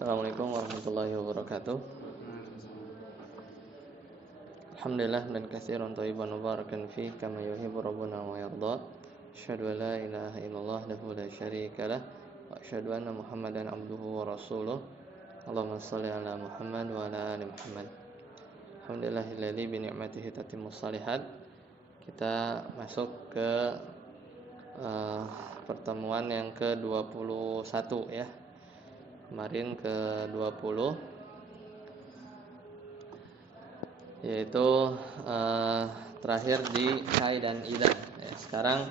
Assalamualaikum warahmatullahi wabarakatuh. Alhamdulillah dan katsiran thayyiban mubarakan fi kama yuhibbu rabbuna wa yarda. Asyhadu an la ilaha illallah wahdahu la syarika lah wa asyhadu anna Muhammadan abduhu wa rasuluh. Allahumma shalli ala Muhammad wa ala ali Muhammad. Alhamdulillahilladzi bi ni'matihi tatimmus shalihat. Kita masuk ke pertemuan yang ke-21 ya. Kemarin ke-20 yaitu terakhir di kai dan idan ya. Sekarang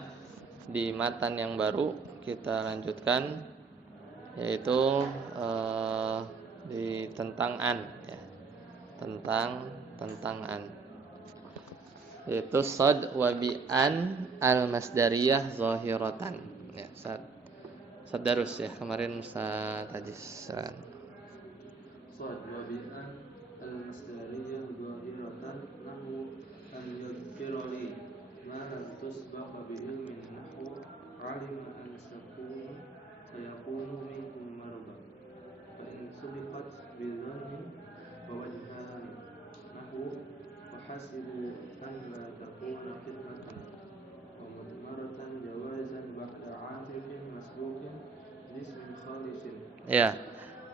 di matan yang baru kita lanjutkan yaitu di tentang an ya. Tentang an yaitu sad wa bi an al masdariyah zahiratan ya. Sadarus ya, kemarin Ustaz Tajis. Sad wa bi'an al-masdariyah zahiratan nahu an yadhkirali ma lam tusbaqa bi ilmin nahu alima an sayakunu minkum marba fa in subiqat bi dhanni wa wajhan nahu wa hasibu an la takuna fitnatan wa mudmaratan jawazan ba'da 'atifin masbuqin bismin khalisin. Ya.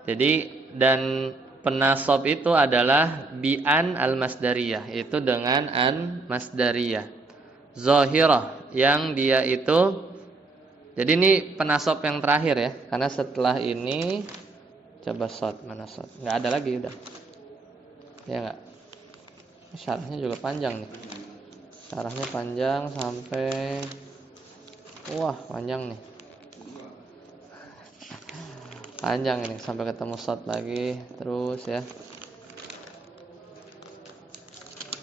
Jadi dan penasab itu adalah bi'an al-masdariyah, itu dengan an masdariyah zahirah yang dia itu. Jadi ini penasab yang terakhir ya, karena setelah ini coba shot mana shot? Enggak ada lagi udah. Ya enggak? Syarahnya juga panjang nih. Syarahnya panjang sampai panjang nih. Panjang ini sampai ketemu shot lagi terus ya.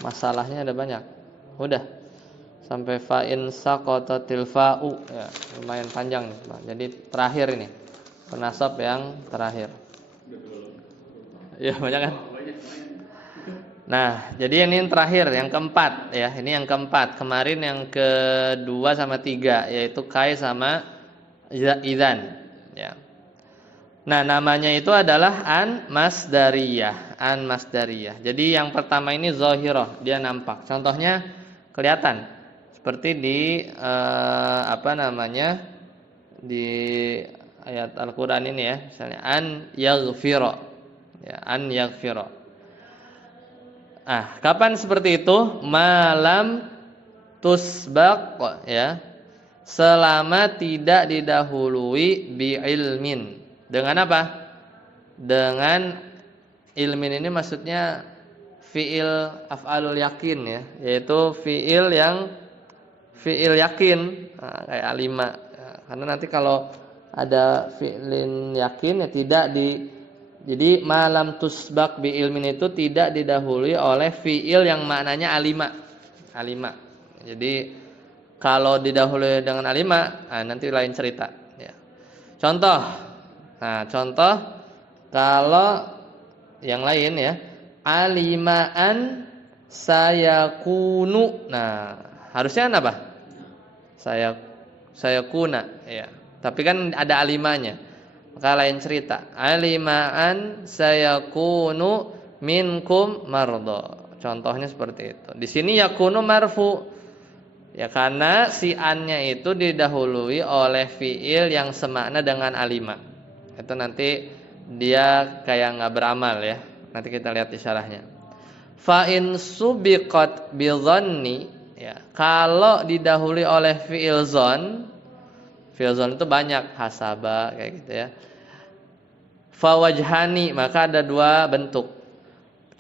Masalahnya ada banyak. Udah sampai fa'in saqatatil fa'u ya, lumayan panjang nih. Jadi terakhir ini penasab yang terakhir. Ya banyak kan? Nah, jadi ini yang terakhir, yang keempat ya. Ini yang keempat. Kemarin yang kedua sama tiga yaitu kai sama idzan ya. Nah, namanya itu adalah an masdariyah. Jadi yang pertama ini zahirah, dia nampak. Contohnya kelihatan seperti di di ayat Al-Qur'an ini ya, misalnya an yaghfira. Ya, an yaghfira. Kapan seperti itu? Malam tusbaq ya. Selama tidak didahului bi ilmin. Dengan apa? Dengan ilmin ini maksudnya fiil af'alul yakin ya, yaitu fiil yakin kayak alima. Karena nanti kalau ada fiilin yakin ya tidak jadi malam tusbak bi ilmin itu tidak didahului oleh fiil yang maknanya alima. Jadi kalau didahului dengan alima, nanti lain cerita ya. Contoh kalau yang lain ya, alimaan sayakunu. Harusnya apa? Sayakuna ya. Tapi kan ada alimanya. Maka lain cerita. Alimaan sayakunu minkum mardo. Contohnya seperti itu. Di sini yakunu marfu. Ya karena si an-nya itu didahului oleh fiil yang semakna dengan alima. Itu nanti dia kayak enggak beramal ya. Nanti kita lihat isyarahnya. Fa in subiqat bi dhanni ya. Kalau didahului oleh fiil zon itu banyak, hasaba kayak gitu ya. Fa wajhani, maka ada dua bentuk.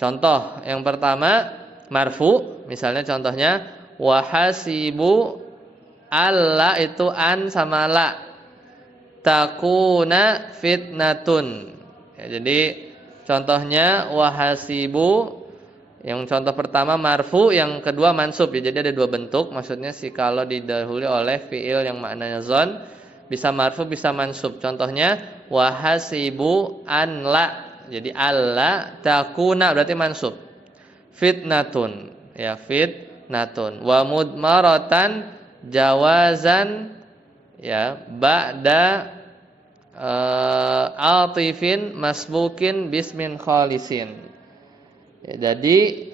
Contoh yang pertama marfu, misalnya contohnya wahasibu alla itu an sama la takuna fitnatun ya, jadi contohnya wahasibu yang contoh pertama marfu, yang kedua mansub ya. Jadi ada dua bentuk, maksudnya kalau didahului oleh fiil yang maknanya zon bisa marfu bisa mansub. Contohnya wahasibu an la, jadi alla takuna berarti mansub. Fitnatun ya, fitnatun. Wa mudmaratan jawazan ya ba'da atifin masbukin bismin khalisin. Ya, jadi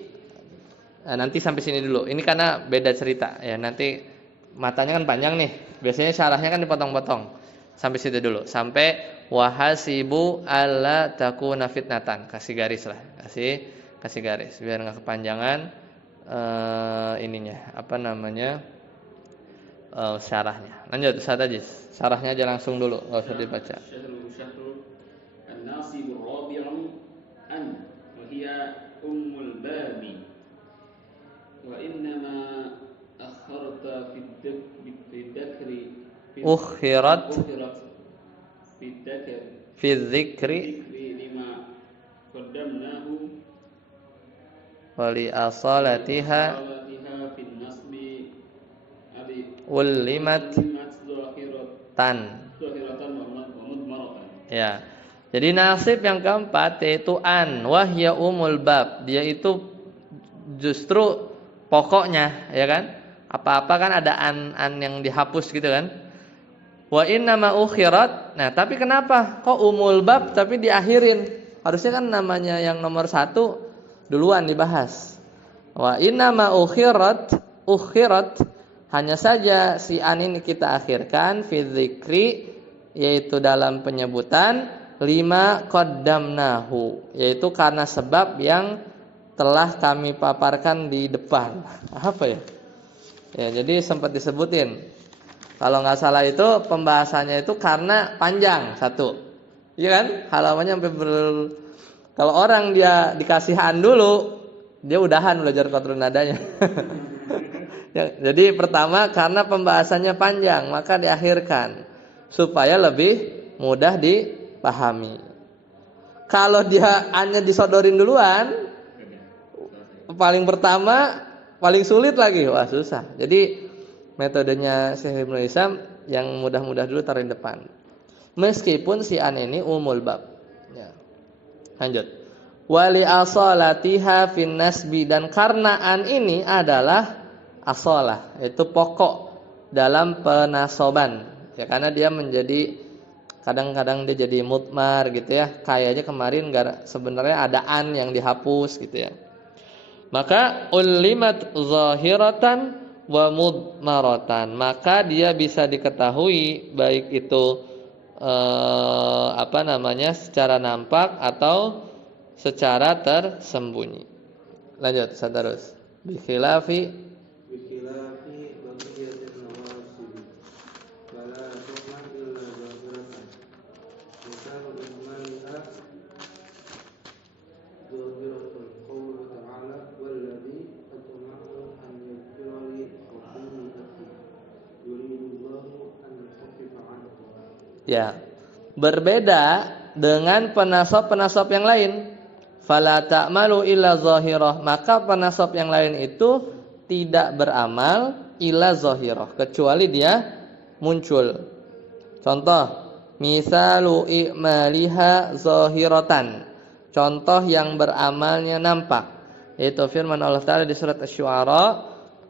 nanti sampai sini dulu. Ini karena beda cerita ya. Nanti matanya kan panjang nih. Biasanya syarahnya kan dipotong-potong. Sampai situ dulu. Sampai wahasibu alla takuna fitnatan. Kasih garis lah. Kasih garis biar nggak kepanjangan ininya. Apa namanya? Syarahnya. Lanjut Ustaz Ajis. Syarahnya aja langsung dulu, enggak usah dibaca. Syahrul an-nasibur rabi'u an wa hiya ummul babi wa innama akharta fi dzikri Ukhirat fi dzikri lima qaddamnahu wa li asalatiha fin nasbi abi ulimat tan. Ya. Jadi nasib yang keempat yaitu an wahya umul bab. Dia itu justru pokoknya, ya kan? Apa-apa kan ada an yang dihapus gitu kan? Wa inna ma ukhirat. Nah, tapi kenapa kok umul bab tapi diakhirin? Harusnya kan namanya yang nomor 1 duluan dibahas. Wa inna ma ukhirat hanya saja si an ini kita akhirkan fi dzikri yaitu dalam penyebutan lima qaddamnahu, yaitu karena sebab yang telah kami paparkan di depan. Apa ya? Ya, jadi sempat disebutin. Kalau nggak salah itu pembahasannya itu karena panjang satu. Iya kan? Halamannya sampai kalau orang dia dikasihan dulu, dia udahan belajar qatrun nadanya. Ya, jadi pertama karena pembahasannya panjang, maka diakhirkan supaya lebih mudah dipahami. Kalau dia hanya disodorin duluan, paling pertama paling sulit lagi, wah susah. Jadi metodenya Syekh Ibnu Hisam yang mudah-mudah dulu taruh di depan. Meskipun si an ini umul bab. Ya. Lanjut. Wali asolatiha fin nasbi, dan karena an ini adalah asolah, yaitu pokok dalam penasoban. Ya, karena dia menjadi kadang-kadang dia jadi mutmar gitu ya. Kayaknya kemarin sebenarnya ada an yang dihapus gitu ya. Maka ulimat zahiratan wa mudmaratan, maka dia bisa diketahui baik itu secara nampak atau secara tersembunyi. Lanjut terus. Bikhilafi baqiyatin nawasib wala tuhman illa zahiratan misal ihmaliha zahiratul qaul ta'ala walladzi atma'u an yaghfira li khati'ati yuridullahu an yukhaffifa ankum. Ya, berbeda dengan penasab-penasab yang lain. Fala ta'malu illa zahirah, maka penasab yang lain itu tidak beramal illa zahirah, kecuali dia muncul. Contoh, misalu i'maliha zahiratan. Contoh yang beramalnya nampak, yaitu firman Allah Ta'ala di surat Asy-Syu'ara,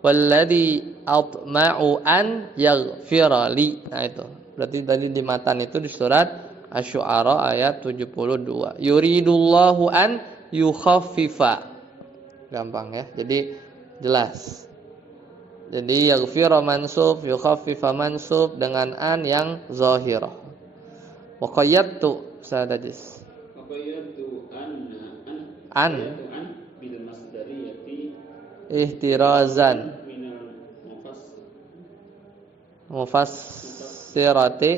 walladzi atma'u an yaghfira li. Nah itu. Berarti tadi di matan itu di surat Asy-Syu'ara ayat 72. Yuridullahu an yukhaffifa. Gampang ya. Jadi jelas. Jadi yaghfira mansub, yukhaffifa mansub dengan an yang zahirah. Wa qayyadtu sadadis. Wa qayyadtu An bil masdariyati ihtirazan minal mufassirati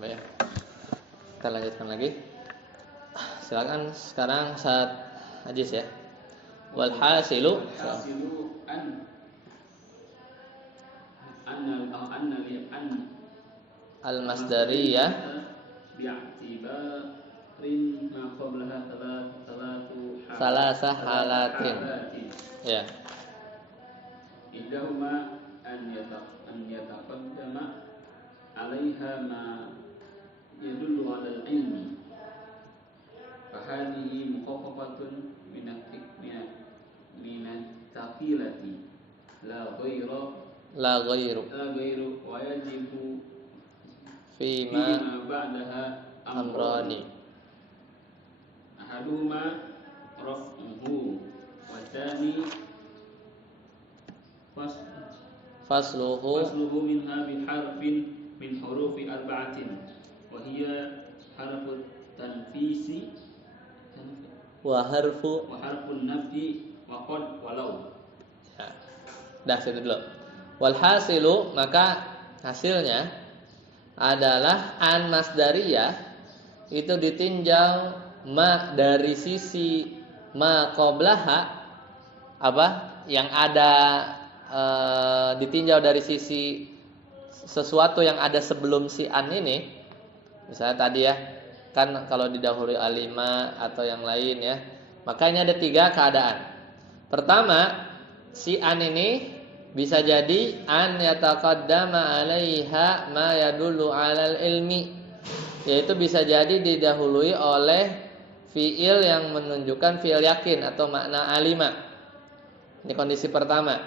Pak ya. Kita lanjutkan lagi. Silakan sekarang saat hadis ya. Wal hasilu al masdariyah bi'atibarin ma qablaha salasa halatin. Ya. Ihdahuma an yataqaddama 'alaiha ma yadullu 'ala al-'ilmi. Fahadhihi mukhaffafatun min at-thaqilati la ghairu wa yajibu Fima ba'daha amrani. ahaduhuma raf'uhu wa tsani fasluhu minha bi harfin min hurufi arba'atin wa hiya harfut tanfisi wa harfun nafi wa qad walau. Ya. Dah situ dulu. Walhasilu, maka hasilnya adalah an masdariyah itu ditinjau ma dari sisi ma qablaha, apa yang ada ditinjau dari sisi sesuatu yang ada sebelum si an ini. Misalnya tadi ya, kan kalau didahului alima atau yang lain ya, maka ini ada 3 keadaan. Pertama, si an ini bisa jadi an yataqaddama 'alaiha ma yadullu 'alal ilmi, yaitu bisa jadi didahului oleh fiil yang menunjukkan fiil yakin atau makna alima. Ini kondisi pertama.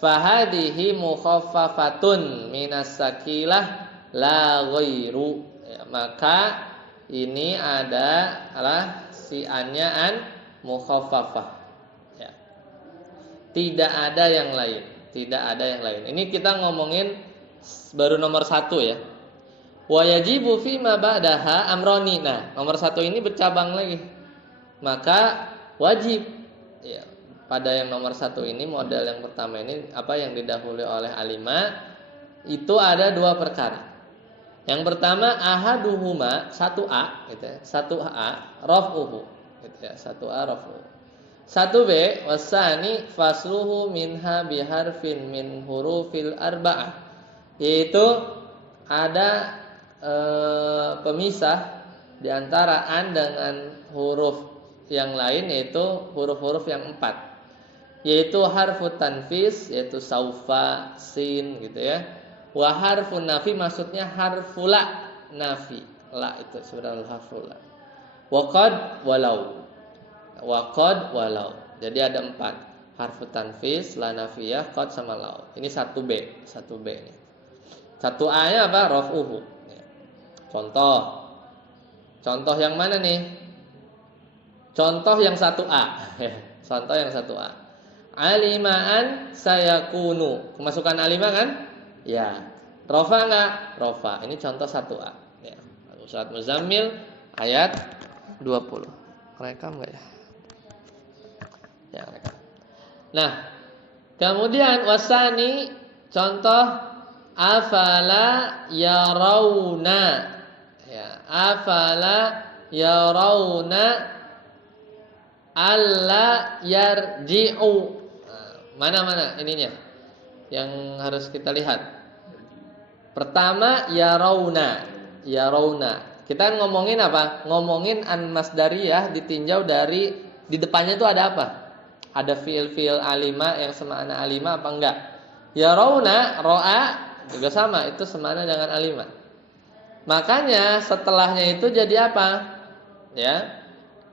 Fahadihi mukhaffafatun minas sakilah la ghairu. Ya, maka ini adalah si annya an mukhaffafah. Ya. Tidak ada yang lain. Tidak ada yang lain. Ini kita ngomongin baru nomor 1 ya. Wa yajibu fi ma ba'daha amroni. Nah, nomor 1 ini bercabang lagi. Maka wajib ya, pada yang nomor 1 ini, model yang pertama ini, apa yang didahului oleh alima, itu ada 2 perkara. Yang pertama ahaduhuma 1A gitu ya. 1A raf'uhu gitu ya. 1A raf'uhu. 1B wasani fasluhu minha biharfin min hurufil arba'ah, yaitu ada pemisah di antara an dengan huruf yang lain, yaitu huruf-huruf yang 4, yaitu harfut tanfis, yaitu saufa, sin gitu ya. Wa harfun nafi, maksudnya harfula nafi, la itu sebenarnya harfula. Wa qad walau. Waqad walau. Jadi ada 4. Harfu tanfis, la nafiyah, qad sama lau. Ini 1B ini. 1A-nya apa? Raf'uhu. Contoh yang mana nih? Contoh yang 1A. Contoh yang 1A. Alimaan sayakunu. Kemasukan alima kan? Ya. Rafa enggak? Rafa. Ini contoh 1A. Ya. Surat Muzammil ayat 20. Rekam enggak ya? Ya, nah, kemudian wasani, contoh afala yarawna. Ya, afala yarawna alla yarji'u. Nah, mana ininya yang harus kita lihat. Pertama yarawna. Kita ngomongin apa? Ngomongin an masdariyah ditinjau dari di depannya itu ada apa? Ada fiil-fiil alima yang semakna alima apa enggak? Ya rauna, ro'a juga sama, itu semakna dengan alima. Makanya setelahnya itu jadi apa? Ya.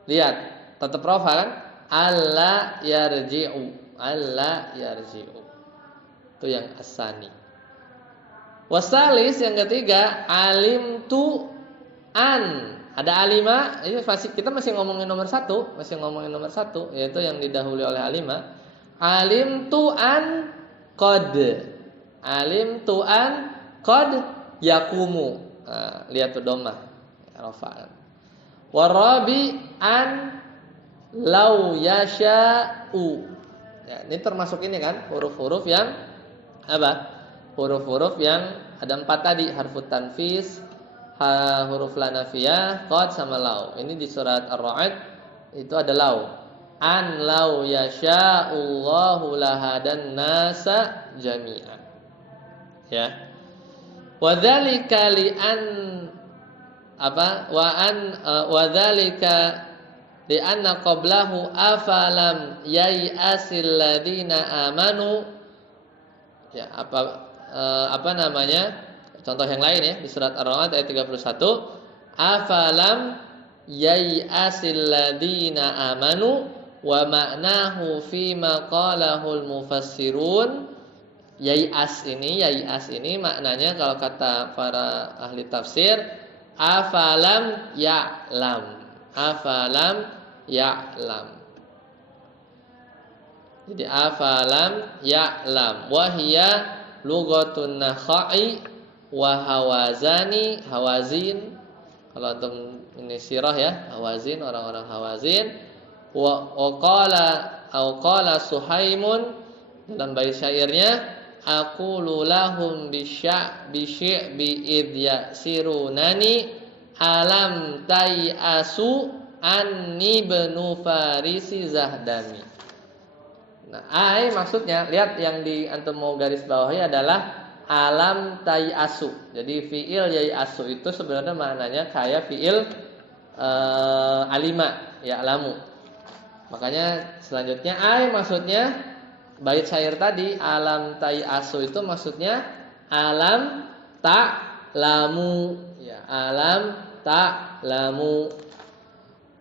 Lihat, tetap rofa kan? Alla yarji'u. Itu yang asani. Wasalis yang ketiga, alimtu an. Ada alima, ini kita masih ngomongin nomor 1, yaitu yang didahului oleh alima. Alimtu an qad yakumu. Nah, lihat tuh dhammah, rafa. Warabi an lau yasha'u. Ya, ini termasuk ini kan, huruf-huruf yang apa? Huruf-huruf yang ada 4 tadi, harfut tanfis, huruf la nafiyah, qad sama lau. Ini di surat Ar-Ra'd itu ada lau. An lau yasha'ullahu lahadan nasa jami'an. Ya. Wa dzalika li an apa? Wa dzalika li anna qablahu afalam yai'asil ladzina amanu. Ya, apa namanya? Contoh yang lain ya di surat Ar-Ra'd ayat 31, afalam yai'asil ladzina amanu wa ma'nahu fi ma qalahul mufassirun. Yai'as ini maknanya kalau kata para ahli tafsir afalam ya'lam. Afalam ya'lam. Jadi afalam ya'lam wa hiya lughatun nakhai wa hawazin. Kalau untuk ini sirah ya, hawazin, orang-orang hawazin. Wa qala Suhaimun dalam bait syairnya, aqulu lahum bi id yasirunani alam asu anni benu farisi zahdami. Nah, maksudnya lihat yang di antum mau garis bawahi adalah alam asu. Jadi fiil asu itu sebenarnya maknanya kayak fiil alima ya alamu. Makanya selanjutnya maksudnya bait syair tadi alam asu itu maksudnya alam ta'lamu ya, alam ta'lamu.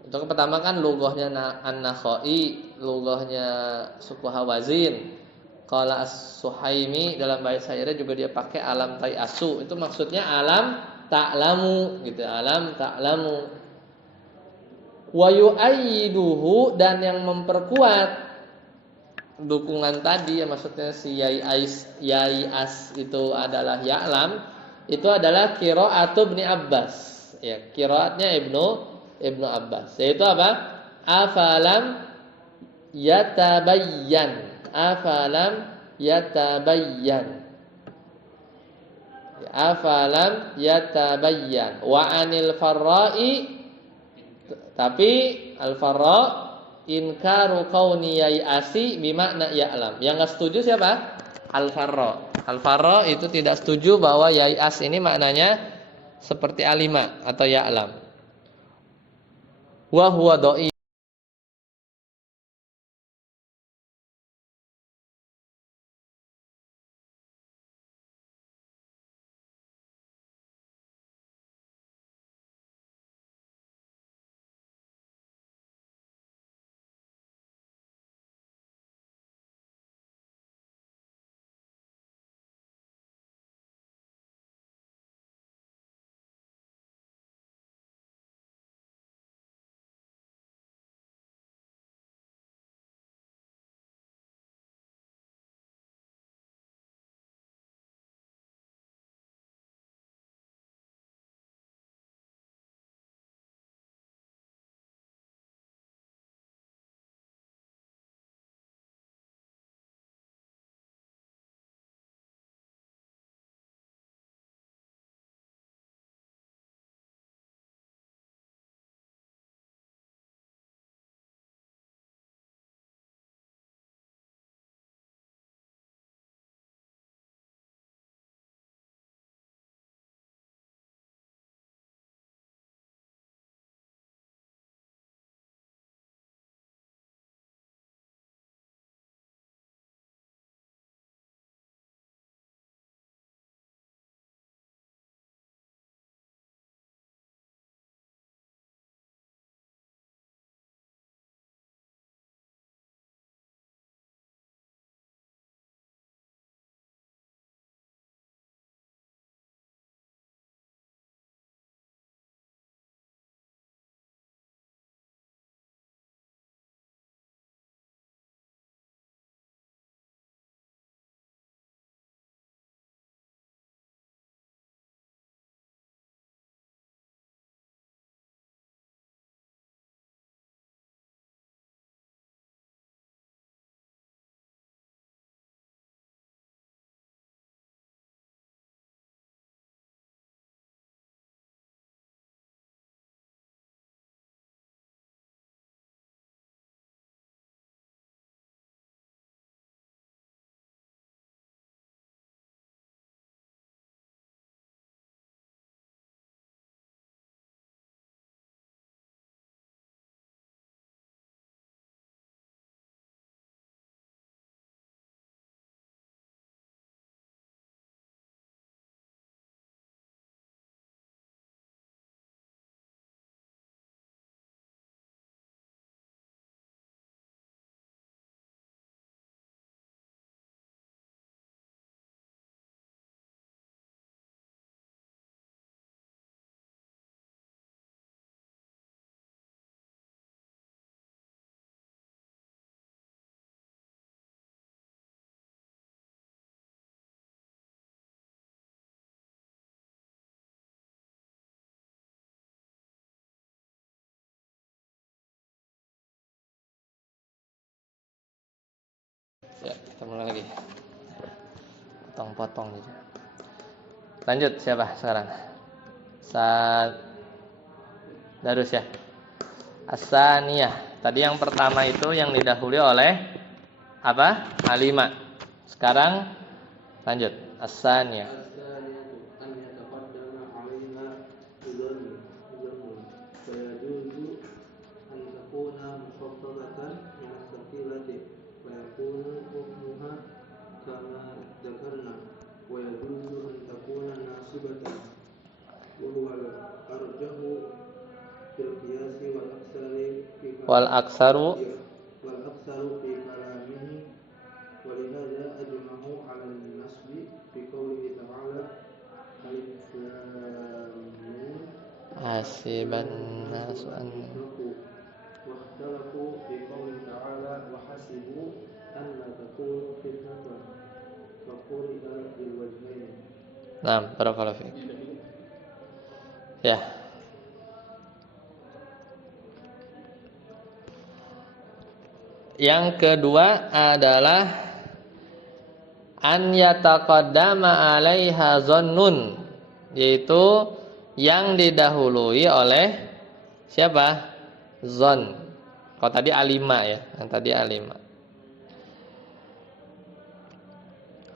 Itu pertama kan lughahnya an-Nakhai, lughahnya suku Hawazin. Qala as-Suhaimi dalam bait syairnya juga dia pakai alam asu. Itu maksudnya alam ta'lamu gitu, alam ta'lamu. Wa yu'ayyiduhu dan yang memperkuat dukungan tadi ya maksudnya si yai'as itu adalah ya'lam, itu adalah qiraatu Ibnu Abbas. Ya, qiraatnya Ibnu Abbas. Yaitu apa? Afalam yatabayyan. Afalam yatabayyan. Afalam yatabayyan. Wa anil farra'i, tapi al-farra inkaru kauni yai'asi bimakna ya'lam. Yang enggak setuju siapa? Al-farra. Al-farra itu tidak setuju bahwa yai'as ini maknanya seperti alima atau ya'lam. Wa huwa dhaif. kita mulai lagi. Potong-potong gitu. Lanjut siapa sekarang? Darus ya. As-saniyah. Tadi yang pertama itu yang didahului oleh apa? Alima. Sekarang lanjut. As-saniyah. أن يتقدم عليها ظن فيجوز أن تكون مخففة من الثقيلة فيكون حكمها كما ذكرنا ويجوز أن تكون ناصبة وهو الأرجح في القياس والأكثر في كلامه ولهذا أجمعوا على النصب في قوله تعالى ألف لام ميم hasiban nas an واختلفوا في قوله تعالى وحسبوا أن لا تكون فتنة فقرئ بالوجهين. Nah, barakallahu fiik. Ya. Yang kedua adalah an yataqaddama 'alaiha dhannun, yaitu yang didahului oleh siapa? Zon. Kalau tadi alima ya, yang tadi alima.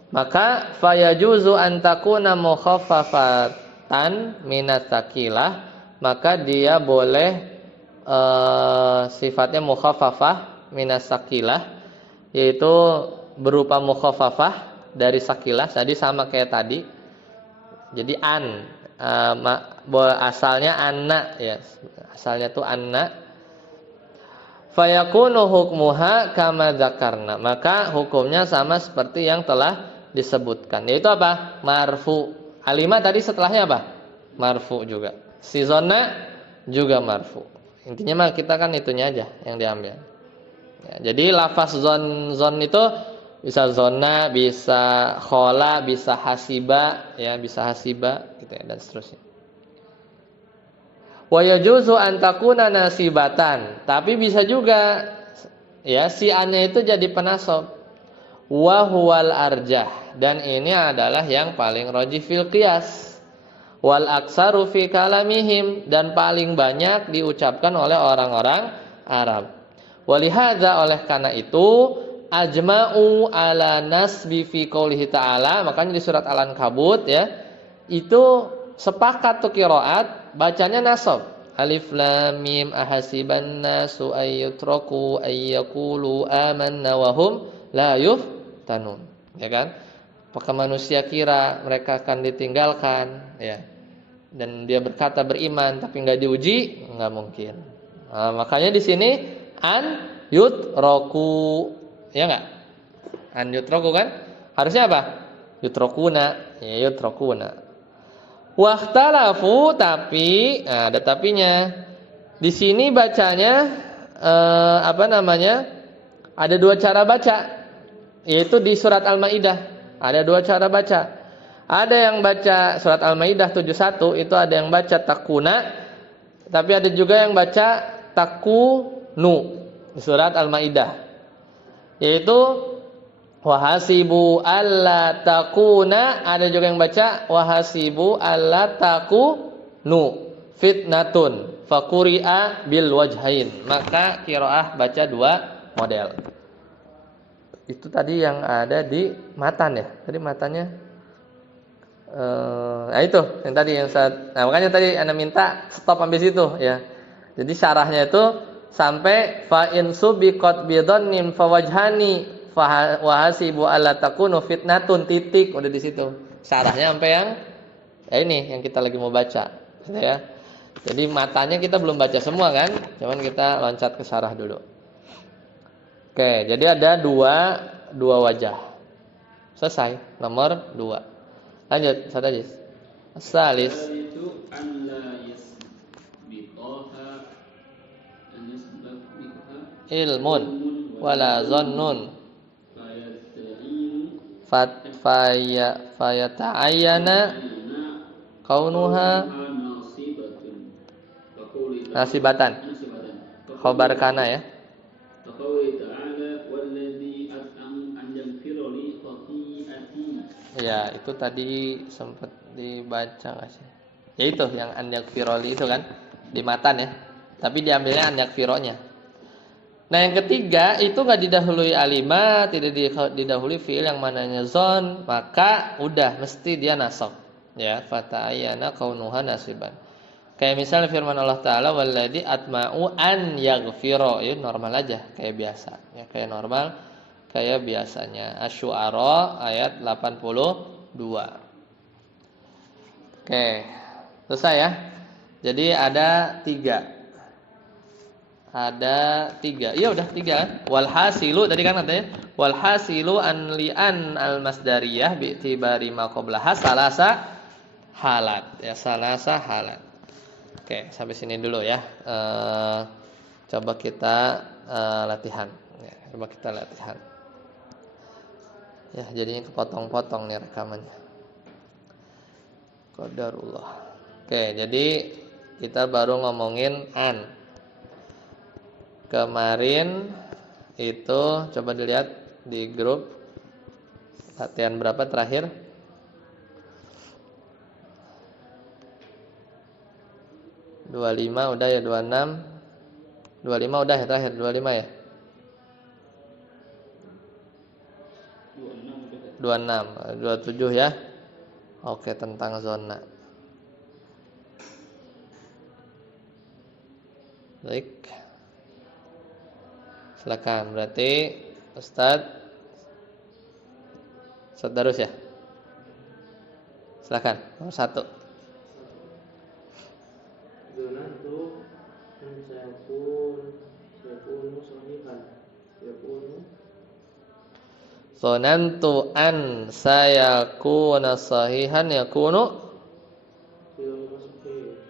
Maka fayajuzu an takuna mukhaffafatan minat tsaqilah, maka dia boleh sifatnya mukhaffafah minas sakilah, yaitu berupa mukhaffafah dari sakilah. Jadi sama kayak tadi. Jadi asalnya anna ya. Asalnya tuh anna. Fayakunu hukmuha kama dzakarna. Maka hukumnya sama seperti yang telah disebutkan. Yaitu apa? Marfu. Alima tadi setelahnya apa? Marfu juga. Si zonna juga marfu. Intinya mah kita kan itunya aja yang diambil. Ya, jadi lafaz zon itu bisa zona, bisa khola, bisa hasiba, ya bisa hasiba, gitu ya, dan seterusnya. Wa yajuzu an takuna nasibatan, tapi bisa juga ya si annya itu jadi penasab. Wa huwal arjah, dan ini adalah yang paling rajih fil qiyas. Wal aksaru fi kalamihim, dan paling banyak diucapkan oleh orang-orang Arab. Walihadza, oleh karena itu ajma'u ala nasbi fi qoulihi ta'ala, makanya di surat Al-Ankabut ya, itu sepakat tuh qiraat bacanya nasab. Alif lam mim ahasiban nasu ayyutraku ayyaqulu amanna wa hum la yuftanun. Ya kan? Apakah manusia kira mereka akan ditinggalkan ya? Dan dia berkata beriman tapi enggak diuji? Enggak mungkin. Nah, makanya di sini an yutroku, ya enggak? An yutroku kan? Harusnya apa? Yutrokuna, ya yutrokuna. Wahtalafu, tapi ada tapinya. Di sini bacanya ada dua cara baca, yaitu di surat Al-Maidah ada dua cara baca. Ada yang baca surat Al-Maidah 71 itu ada yang baca takuna, tapi ada juga yang baca takunu di surat Al-Maidah, yaitu wahasibu alla takuna, ada juga yang baca wahasibu alla takunu fitnatun faquri'a bil wajhain. Maka qiraah baca dua model. Itu tadi yang ada di matan ya. Tadi matanya nah itu yang tadi yang makanya tadi Anda minta stop sampai situ ya. Jadi syarahnya itu sampai fa in subiqat bidhannin fawajhani wahasibu alla takunu fitnatun titik, udah di situ. Syarahnya sampai yang ini yang kita lagi mau baca gitu ya. Jadi matanya kita belum baca semua kan? Cuman kita loncat ke syarah dulu. Oke, jadi ada dua wajah. Selesai, nomor 2. Lanjut, Ustaz Ajis. Salis. Itu an la yasbiqaha an yasbiqaha Ilmun wala zannun fayata'ayyana kaunuha nasibatan. Khabar kana ya. Faqawli ta'ala walladzi at'am an yaghfira Ya, itu tadi sempat dibaca nggak sih? Ya itu yang an yakfiroli itu kan di matan ya. Tapi diambilnya an yakfironya. Nah, yang ketiga itu nggak didahului alima, tidak didahului fiil yang mananya zon, maka udah mesti dia nasab. Ya, fata'ayyana kaunuha nasiban. Kayak misalnya firman Allah Ta'ala walladzi atma'u an yaghfira, ya normal aja kayak biasa. Ya kayak normal kayak biasanya. Asy-Syu'ara ayat 82. Oke. Selesai ya. Jadi ada 3. Ada 3. Iya udah 3 kan. Walhasilu tadi kan katanya walhasilu an li'an al-masdariyah bi tibari ma qablaha salasa halat. Ya salasa halat. Oke, sampai sini dulu ya. Coba kita latihan. Ya, coba kita latihan. Ya, jadinya kepotong-potong nih rekamannya. Qadarullah. Oke, jadi kita baru ngomongin an. Kemarin itu coba dilihat di grup latihan berapa terakhir? 25 udah ya, 26. 25 udah ya terakhir 25 ya. 26, 27 ya. Oke, tentang zona. Baik. Silakan. Berarti Ustaz Darus ya. Silakan. Nomor 1. Zonantu an sayakunu sahihan. Zonantu an sayakuna sahihan yakunu Fil masukhi.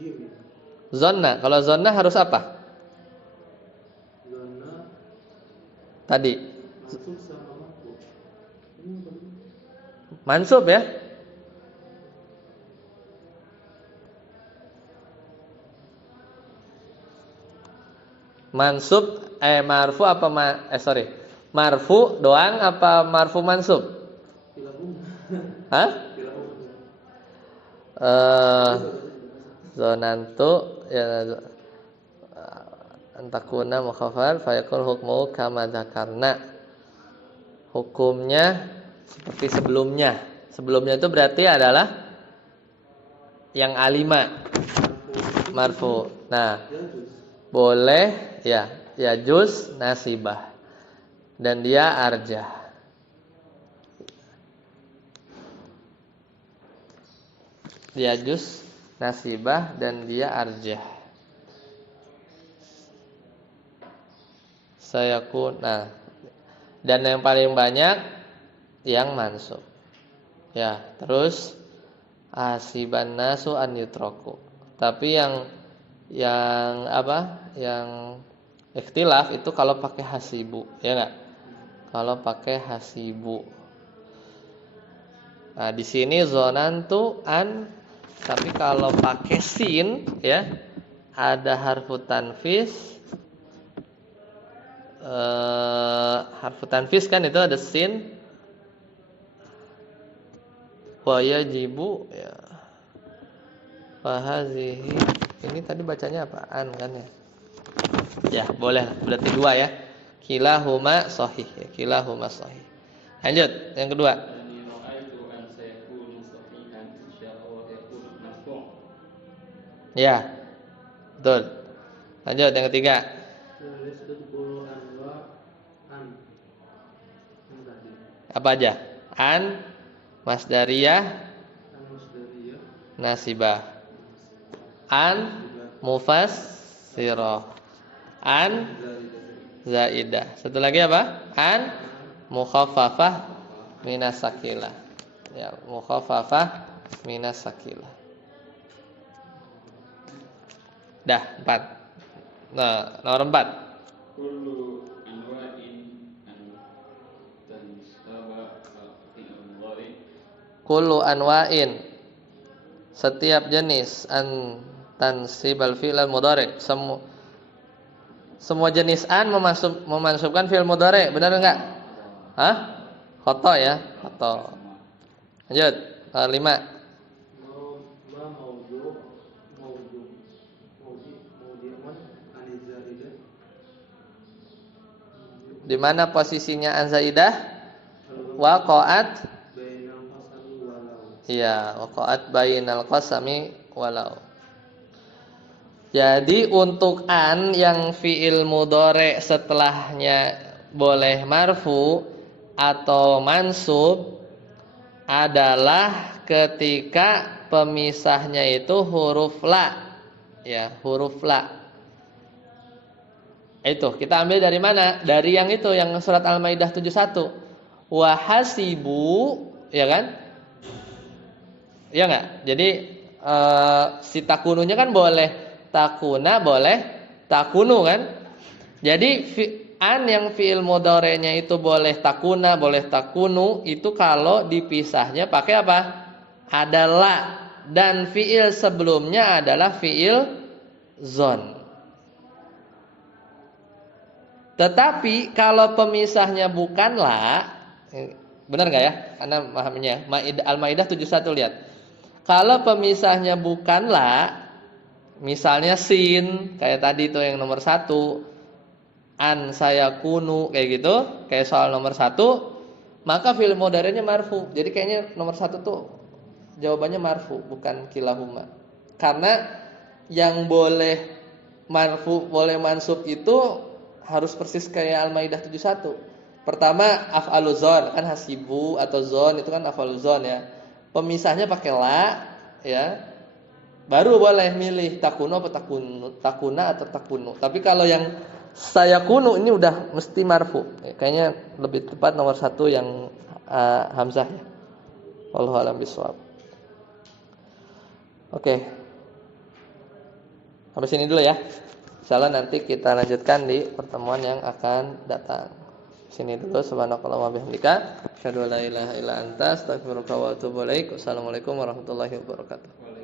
Jim. zonna. Kalau zonna harus apa? Zona Tadi masuk sama aku. mansub ya. Mansub marfu apa marfu doang apa marfu mansub? Hah? Zonantu ya antakuna mukhafafan fayakun hukmu kama dzakarna. Hukumnya seperti sebelumnya. Sebelumnya itu berarti adalah yang alima marfu. Nah, boleh ya juz nasibah dan dia arjah. Dia juz nasibah dan dia arjah. Nah, dan yang paling banyak yang mansub. Ya, terus asiban nasu an yutraku. Tapi yang apa? Yang ikhtilaf itu kalau pakai hasibu, ya enggak? Kalau pakai hasibu. Nah, di sini zonantu an, tapi kalau pakai sin ya, ada harfu tanfis. Harfu tanfis kan itu ada sin. Wa yajibu ya. Fahazihi. Ini tadi bacanya apaan kan ya? Ya, boleh. Berarti 2 ya. Kilahuma sahih ya. Kilahuma sahih. Lanjut, yang kedua. Ya. Betul. Lanjut yang ketiga. Apa aja? An masdariyah nasibah. An mufassirah. An zaidah. Satu lagi apa? An mukhaffafah minas sakilah. Ya, mukhaffafah minas sakilah. Dah, 4. Nah, nomor 4. Kullu anwa'in an tansaba fi'il mudhari. Kullu anwa'in, setiap jenis an tansibal fi'il mudhari. Semua jenis an memansubkan fi'il mudhari, benar enggak? Hah? Khoto ya, khoto. Lanjut, 5. Ma maudi'un anizaidah. Di mana posisinya an-zaidah? Waqa'at. Bainal qasami walau. Iya, waqa'at bainal qasami walau. Jadi untuk an yang fiil mudhari setelahnya boleh marfu atau mansub adalah ketika pemisahnya itu huruf la. Ya, huruf la. Itu kita ambil dari mana? Dari yang itu, yang surat Al-Maidah 71. Wa hasibu, ya kan? Ya enggak? Jadi si takununya kan boleh takuna, boleh takunu kan? Jadi an yang fiil mudhari'nya itu boleh takuna, boleh takunu, itu kalau dipisahnya pakai apa? Adalah, dan fiil sebelumnya adalah fiil zon. Tetapi kalau pemisahnya bukan la, benar nggak ya? Anda memahaminya? Al-Maidah 71, lihat. Kalau pemisahnya bukan la, misalnya sin, kayak tadi itu yang nomor 1, an saya kunu, kayak gitu, kayak soal nomor 1, maka fi'il mudhari'nya marfu. Jadi kayaknya nomor 1 tuh jawabannya marfu, bukan kilahuma. Karena yang boleh marfu, boleh mansub itu harus persis kayak Al-Maidah 71. Pertama af'aluzon, kan hasibu atau zon itu kan af'aluzon ya. Pemisahnya pakai la, ya. Baru boleh milih takunu atau takuna atau takunu. Tapi kalau yang saya kunu ini udah mesti marfu. Kayaknya lebih tepat nomor 1 yang hamzah ya. Wallahu a'lam bishawab. Oke. Sampai sini dulu ya. Insyaallah nanti kita lanjutkan di pertemuan yang akan datang. Sini dulu, subhanakallahumma bihamdika, asyhadu an la ilaha illa anta, astaghfiruka wa atubu ilaik. Wassalamualaikum warahmatullahi wabarakatuh.